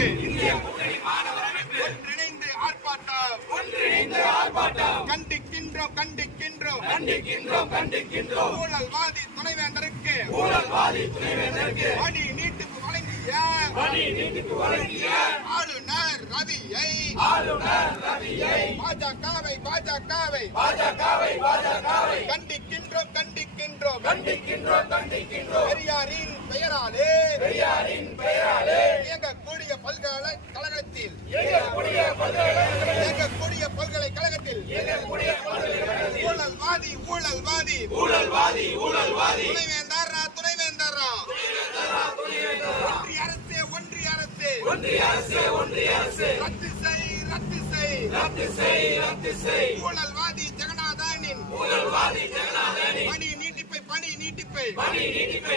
அமைப்பு ஒன்றிணைந்து ஆர்ப்பாட்டம் கண்டிக்கின்றோம் ஊழல்வாதி துணைவேந்தருக்கு பணி நீட்டிப்பு வழங்கிய ஆளுநர் ரவியை பாஜகவை கண்டிக்கின்றோம் பெரியாரின் பெயராலே இயங்கக்கூடிய பல்கலைக்கழகத்தில் ஊழல்வாதி துணைவேந்தரா ஒன்றிய அரசே ரத்து செய் ஊழல்வாதி ஜெகநாதனின் பணி நீட்டிப்பை